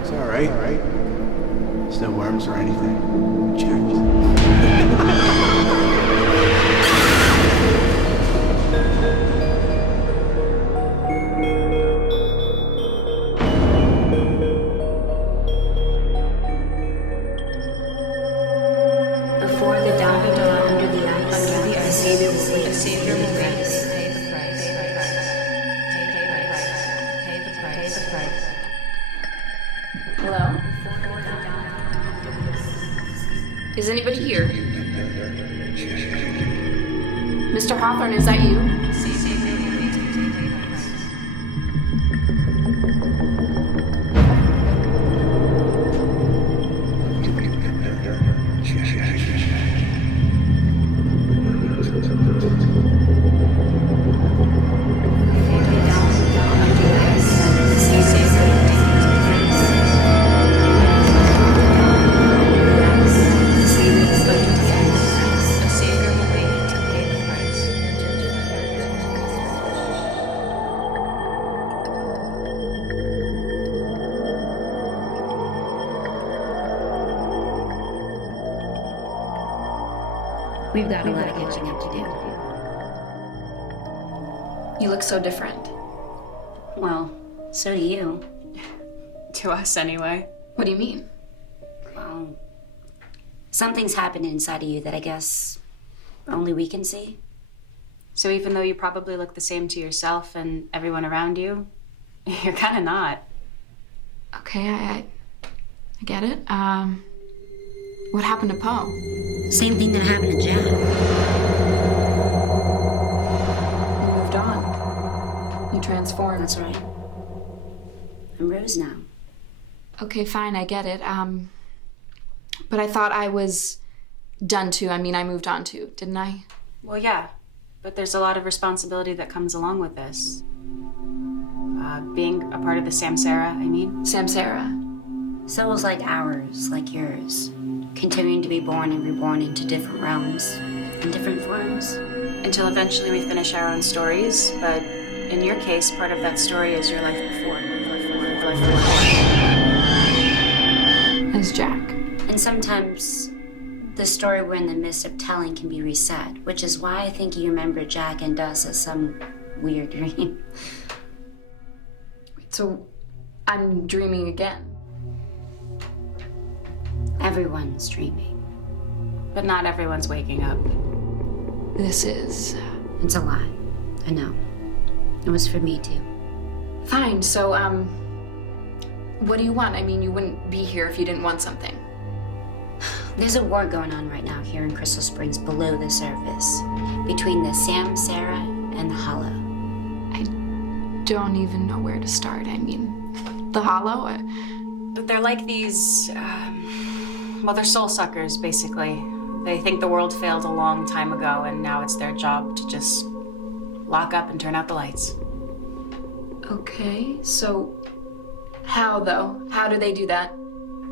It's all right. There's no worms or anything. Checked. Before the dawn under the ice, a savior will wait. A savior will wait. Pay the price. Pay the price. Hello? Is anybody here? Mr. Hawthorne, is that you? We've got a lot of catching up to do. You look so different. Well, so do you. To us, anyway. What do you mean? Well, something's happened inside of you that I guess only we can see. So even though you probably look the same to yourself and everyone around you, you're kind of not. Okay, I get it. What happened to Poe? Same thing that happened to Jack. You moved on. You transformed. That's right. I'm Rose now. Okay, fine, I get it. But I thought I was done too. I mean, I moved on too, didn't I? Well, yeah, but there's a lot of responsibility that comes along with this. Being a part of the Samsara, I mean. Samsara. Souls like ours, like yours, continuing to be born and reborn into different realms in different forms. Until eventually we finish our own stories, but in your case, part of that story is your life before. As Jack. And sometimes the story we're in the midst of telling can be reset, which is why I think you remember Jack and us as some weird dream. So I'm dreaming again. Everyone's dreaming. But not everyone's waking up. This is... It's a lie. I know. It was for me too. Fine, so, what do you want? I mean, you wouldn't be here if you didn't want something. There's a war going on right now here in Crystal Springs below the surface, between the Samsara and the Hollow. I don't even know where to start. I mean, the Hollow? But they're like these, well, they're soul suckers, basically. They think the world failed a long time ago, and now it's their job to just lock up and turn out the lights. Okay, so how, though? How do they do that?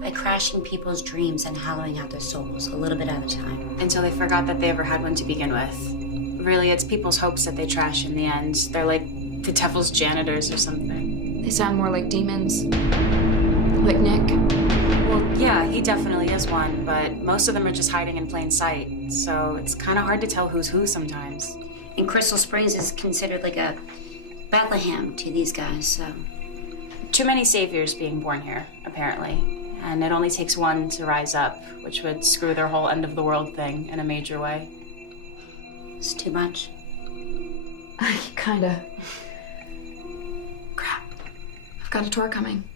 By crashing people's dreams and hollowing out their souls a little bit at a time. Until they forgot that they ever had one to begin with. Really, it's people's hopes that they trash in the end. They're like the devil's janitors or something. They sound more like demons. Like Nick. Well, yeah, he definitely is one, but most of them are just hiding in plain sight. So it's kind of hard to tell who's who sometimes. And Crystal Springs is considered like a Bethlehem to these guys, so... Too many saviors being born here, apparently. And it only takes one to rise up, which would screw their whole end of the world thing in a major way. It's too much. Kinda. Crap. I've got a tour coming.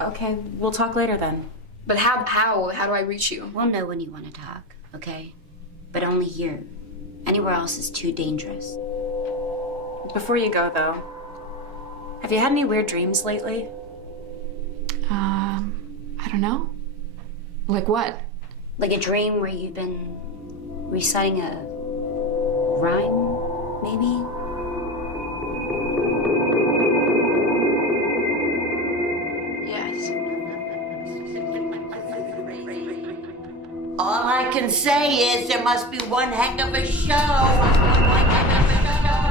Okay, we'll talk later then. But how do I reach you? We'll know when you want to talk, okay? But only here, Anywhere else is too dangerous. Before you go, though, have you had any weird dreams lately? I don't know. Like what? Like a dream where you've been reciting a rhyme, maybe? Yes. All I can say is there must be one heck of a show. Must be one heck of a show.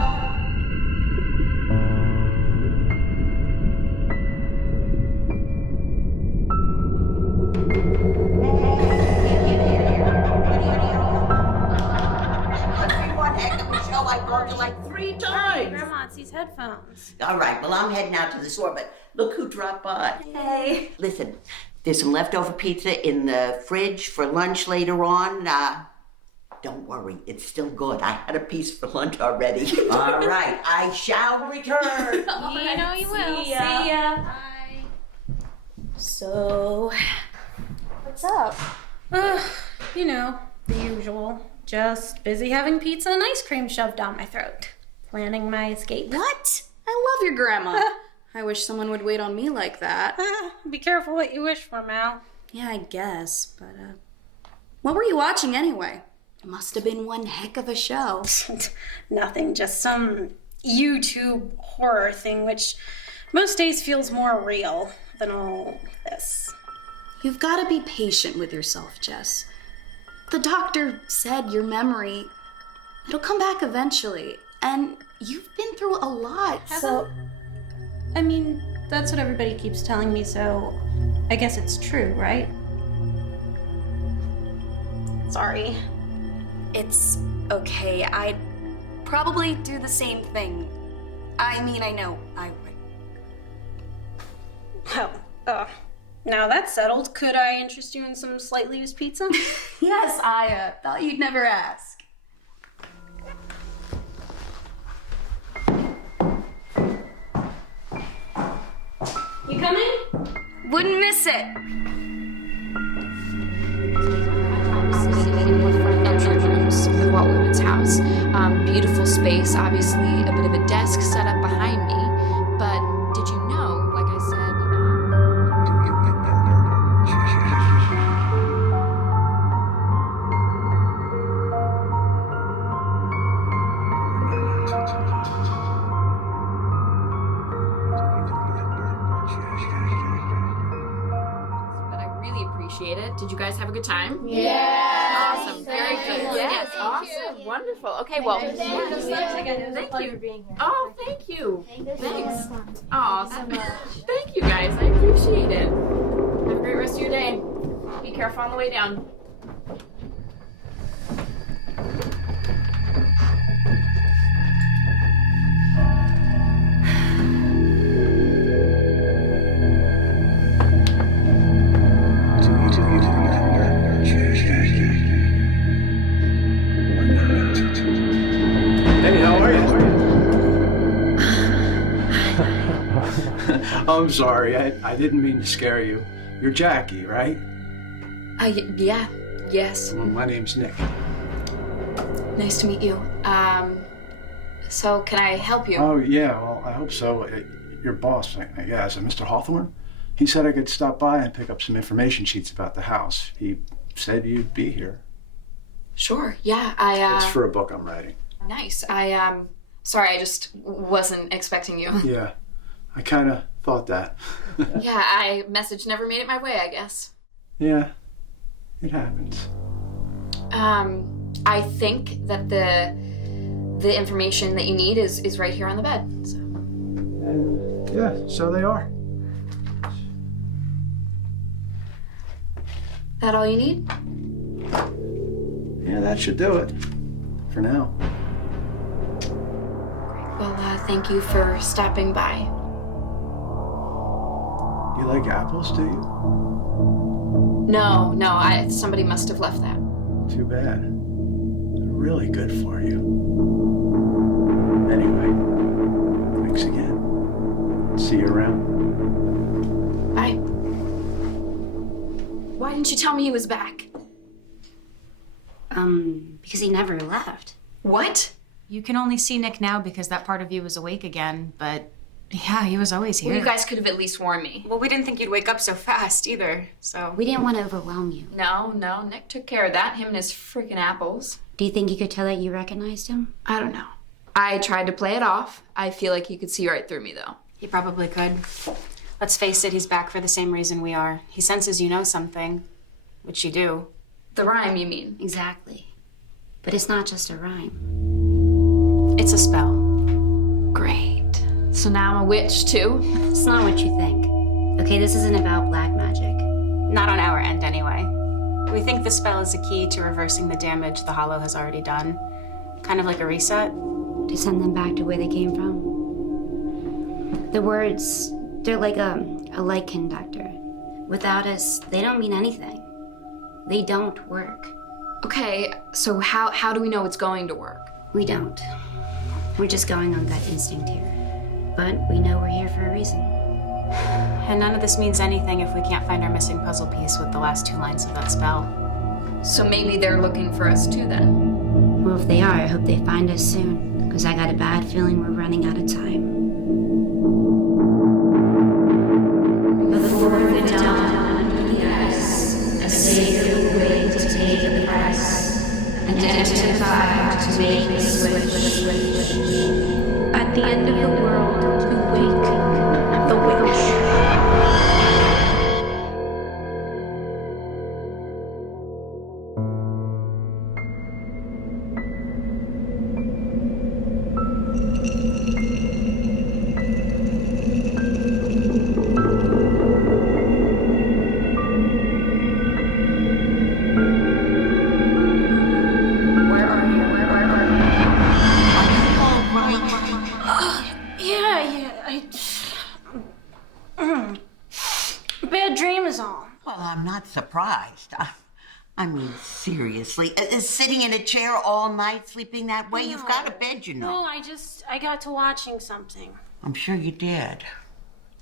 Must be one heck of a show. I called you like 3 times. Grandma, it's these headphones. All right, well, I'm heading out to the store, but look who dropped by. Hey. Listen, there's some leftover pizza in the fridge for lunch later on. Don't worry, it's still good. I had a piece for lunch already. All right, I shall return. You know you will. See ya. Bye. So, what's up? You know, the usual. Just busy having pizza and ice cream shoved down my throat. Planning my escape. What? I love your grandma. I wish someone would wait on me like that. Be careful what you wish for, Mal. Yeah, I guess, but, what were you watching anyway? It must have been one heck of a show. Nothing, just some YouTube horror thing, which most days feels more real than all this. You've got to be patient with yourself, Jess. The doctor said your memory, it'll come back eventually. And you've been through a lot, so... I mean, that's what everybody keeps telling me, so I guess it's true, right? Sorry. It's okay. I'd probably do the same thing. I mean, I know I would. Well, now that's settled. Could I interest you in some slightly used pizza? Yes, I thought you'd never ask. You coming? Wouldn't miss it. Entry rooms of Walt Whitman's house. Beautiful space, obviously a bit of a desk set up behind me. But did you know, like I said, but I really appreciate it. Did you guys have a good time? Yeah. Awesome. Very good. Yes. Awesome. Wonderful. Okay. Well. Thank you. Oh, thank you. Thanks. Awesome. Thank you guys. I appreciate it. Have a great rest of your day. Be careful on the way down. Hey, how are you? I'm sorry, I didn't mean to scare you. You're Jackie, right? Yeah. Yes. Well, my name's Nick. Nice to meet you. So can I help you? Oh, yeah, well, I hope so. Your boss, I guess, Mr. Hawthorne, he said I could stop by and pick up some information sheets about the house. He said you'd be here. Sure. Yeah. It's for a book I'm writing. Nice. Sorry, I just wasn't expecting you. Yeah, I kind of thought that. Yeah, message never made it my way, I guess. Yeah, it happens. I think that the information that you need is right here on the bed. So. And yeah, so they are. That all you need? Yeah, that should do it. For now. Well, thank you for stopping by. You like apples, do you? No, somebody must have left that. Too bad. They're really good for you. Anyway, thanks again. See you around. Bye. Why didn't you tell me he was back? Because he never left. What? You can only see Nick now because that part of you is awake again, but yeah, he was always here. Well, you guys could have at least warned me. Well, we didn't think you'd wake up so fast either, so. We didn't want to overwhelm you. No, Nick took care of that, him and his freaking apples. Do you think you could tell that you recognized him? I don't know. I tried to play it off. I feel like he could see right through me, though. He probably could. Let's face it, he's back for the same reason we are. He senses you know something, which you do. The rhyme, you mean? Exactly. But it's not just a rhyme. It's a spell. Great. So now I'm a witch, too? It's not what you think. Okay, this isn't about black magic. Not on our end, anyway. We think the spell is a key to reversing the damage the Hollow has already done. Kind of like a reset. To send them back to where they came from. The words, they're like a light conductor. Without us, they don't mean anything. They don't work. Okay, so how do we know it's going to work? We don't. We're just going on gut instinct here. But we know we're here for a reason. And none of this means anything if we can't find our missing puzzle piece with the last 2 lines of that spell. So maybe they're looking for us too, then? Well, if they are, I hope they find us soon. Because I got a bad feeling we're running out of time. Before the dawn, yes, a sacred way to take the price. Identify to make the switch. At the end of the world, to wake the witch. Bad dream is on. Well, I'm not surprised. I mean, seriously, sitting in a chair all night, sleeping that way, you've got a bed, you know. No, I got to watching something. I'm sure you did.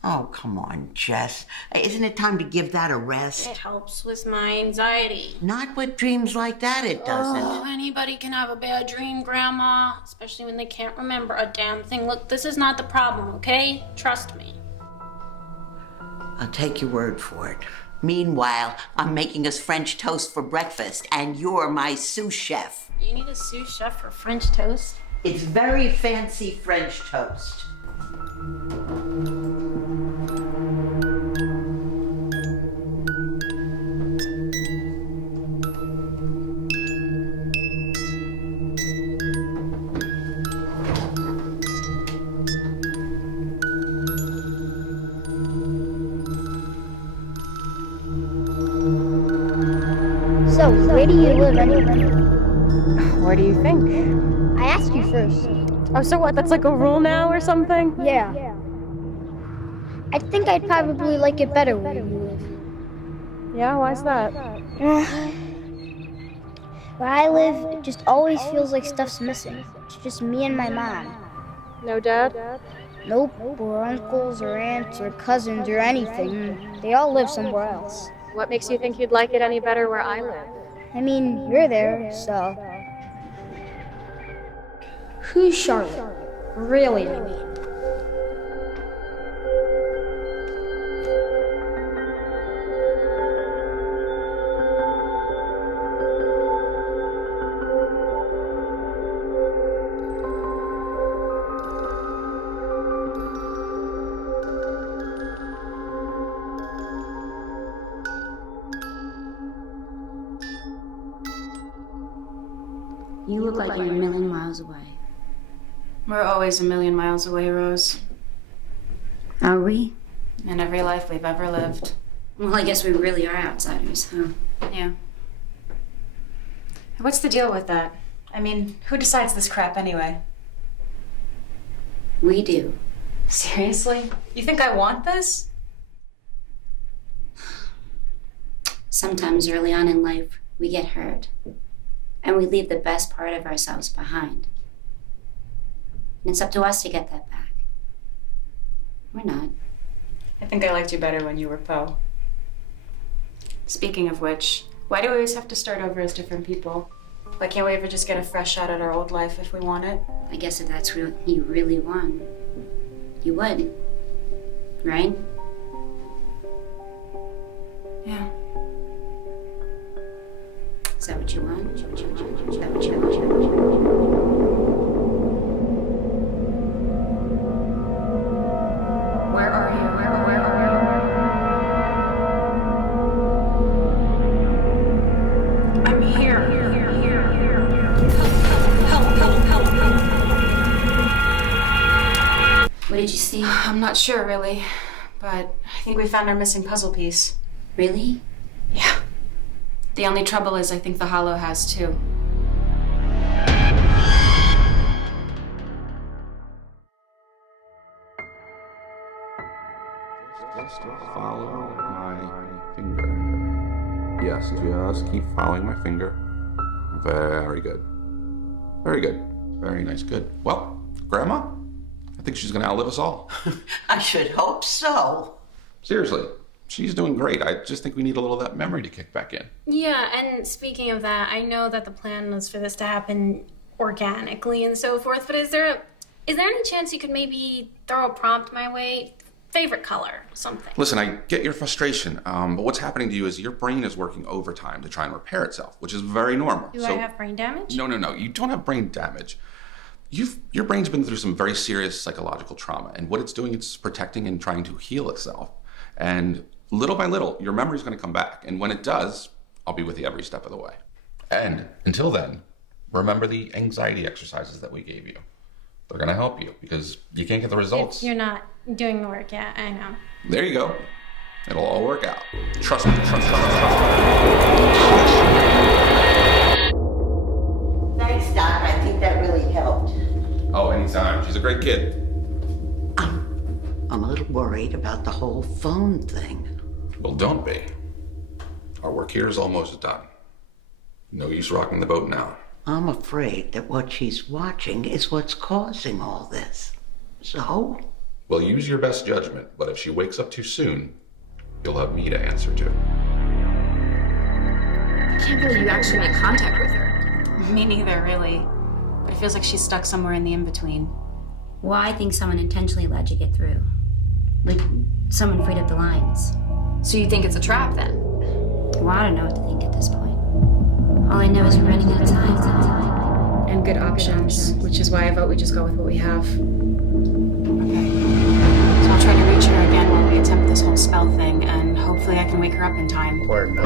Oh, come on, Jess. Isn't it time to give that a rest? It helps with my anxiety. Not with dreams like that, it doesn't. Oh, anybody can have a bad dream, Grandma, especially when they can't remember a damn thing. Look, this is not the problem, okay? Trust me. I'll take your word for it. Meanwhile, I'm making us French toast for breakfast, and you're my sous chef. You need a sous chef for French toast? It's very fancy French toast. So, where do you live anyway? Where do you think? I asked you first. Oh, so what? That's like a rule now or something? Yeah. I think I'd probably like it better where you live. Yeah, why's that? Where I live, it just always feels like stuff's missing. It's just me and my mom. No dad? Nope, or uncles or aunts or cousins or anything. They all live somewhere else. What makes you think you'd like it any better where I live? I mean, you're there, so. Who's Charlotte? Really, I mean. You look like you're a million miles away. We're always a million miles away, Rose. Are we? In every life we've ever lived. Well, I guess we really are outsiders, huh? Yeah. What's the deal with that? I mean, who decides this crap anyway? We do. Seriously? You think I want this? Sometimes early on in life, we get hurt. And we leave the best part of ourselves behind. And it's up to us to get that back. We're not. I think I liked you better when you were Poe. Speaking of which, why do we always have to start over as different people? Like, can't we ever just get a fresh shot at our old life if we want it? I guess if that's what you really want, you would. Right? Yeah. Is that what you want? Is that what you want? Where are you? I'm here. What did you see? I'm not sure, really. But I think we found our missing puzzle piece. Really? Yeah. The only trouble is I think the Hollow has too. Just follow my finger. Yes, just keep following my finger. Very good. Very good. Very nice. Good. Well, Grandma, I think she's going to outlive us all. I should hope so. Seriously, she's doing great. I just think we need a little of that memory to kick back in. Yeah, and speaking of that, I know that the plan was for this to happen organically and so forth, but is there any chance you could maybe throw a prompt my way? Favorite color, something. Listen, I get your frustration, but what's happening to you is your brain is working overtime to try and repair itself, which is very normal. Do I have brain damage? No. You don't have brain damage. Your brain's been through some very serious psychological trauma, and what it's doing, it's protecting and trying to heal itself. And little by little, your memory's going to come back, and when it does, I'll be with you every step of the way. And until then, remember the anxiety exercises that we gave you. They're going to help you because you can't get the results. If you're not doing the work yet, I know. There you go. It'll all work out. Trust me. Trust me. Thanks, Doc. I think that really helped. Oh, anytime. She's a great kid. I'm a little worried about the whole phone thing. Well, don't be. Our work here is almost done. No use rocking the boat now. I'm afraid that what she's watching is what's causing all this. So? Well, use your best judgment, but if she wakes up too soon, you'll have me to answer to. I can't believe you actually made contact with her. Me neither, really. But it feels like she's stuck somewhere in the in-between. Well, I think someone intentionally let you get through. Like, someone freed up the lines. So you think it's a trap then? Well, I don't know what to think at this point. All I know is we're running out of time. And good options, which is why I vote we just go with what we have. Okay. So I'll try to reach her again while we attempt this whole spell thing, and hopefully I can wake her up in time. Or not.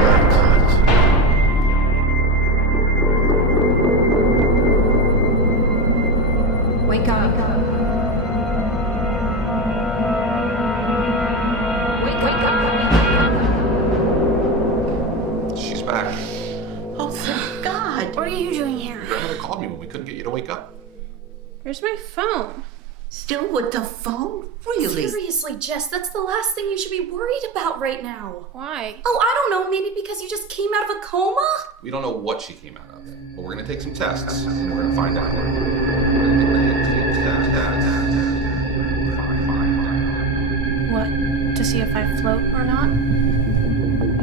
Wake up. Wake up. She's back. Oh, thank God. What are you doing here? Your grandmother called me when we couldn't get you to wake up. Where's my phone? Still with the phone? Really? Seriously, Jess, that's the last thing you should be worried about right now. Why? Oh, I don't know, maybe because you just came out of a coma? We don't know what she came out of, but we're going to take some tests, and we're going to find out. What? To see if I float or not?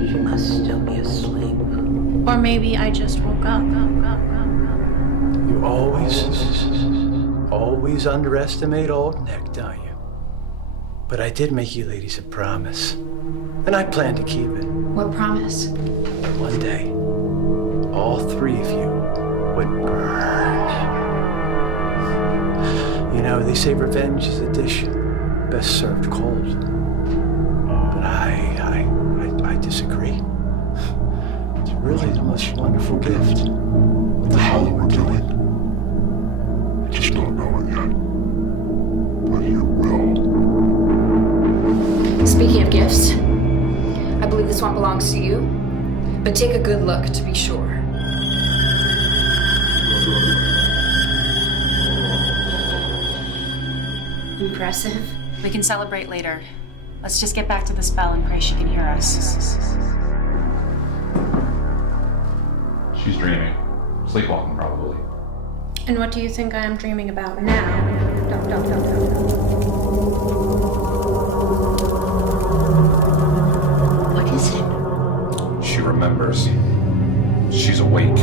She must still be asleep. Or maybe I just woke up. You always underestimate old Nick, don't you? But I did make you ladies a promise, and I plan to keep it. What promise? One day, all three of you would burn. You know, they say revenge is a dish best served cold. But I disagree. It's really the most wonderful gift. What the hell we're doing? I just don't know it yet. But you will. Speaking of gifts, I believe this one belongs to you, but take a good look to be sure. Impressive. We can celebrate later. Let's just get back to the spell and pray she can hear us. She's dreaming. Sleepwalking, probably. And what do you think I am dreaming about now? What is it? She remembers. She's awake.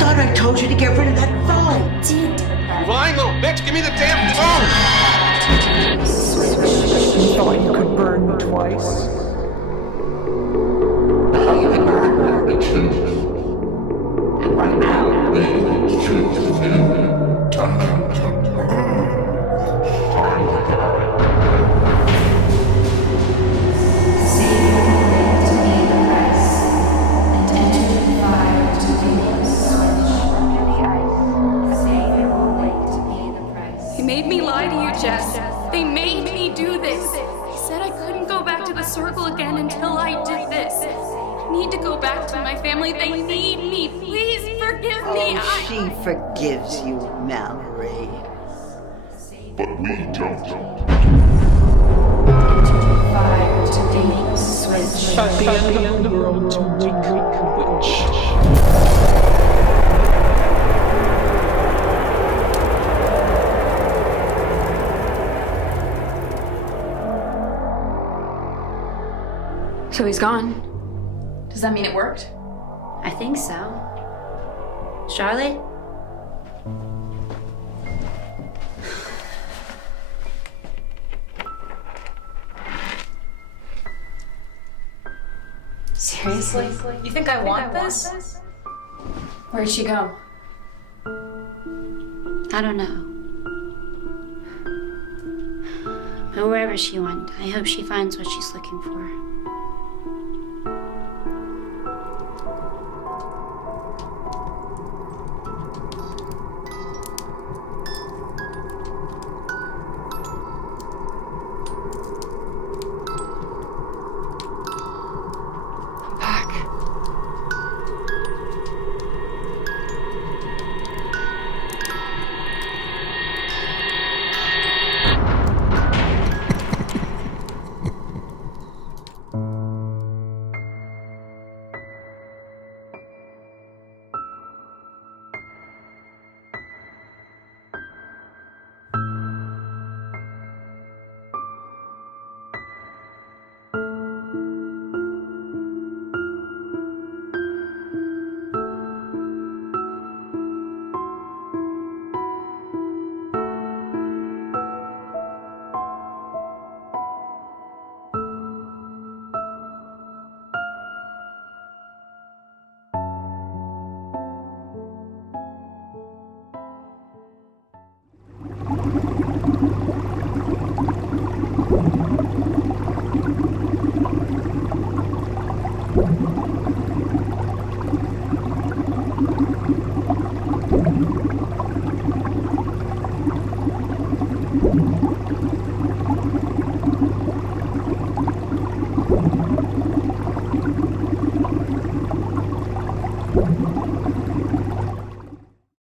thought I told you to get rid of that phone. Did You lying little bitch! Give me the damn phone! You thought you could burn me twice? They made me lie to you, Jess. They made me do this. They said I couldn't go back to the circle again until I did this. I need to go back to my family. They need me. Please forgive me. She forgives you, Mallory. But we don't. At the end of the world to make a witch. So he's gone. Does that mean it worked? I think so. Charlotte? Seriously? You think I want this? Where'd she go? I don't know. But wherever she went, I hope she finds what she's looking for.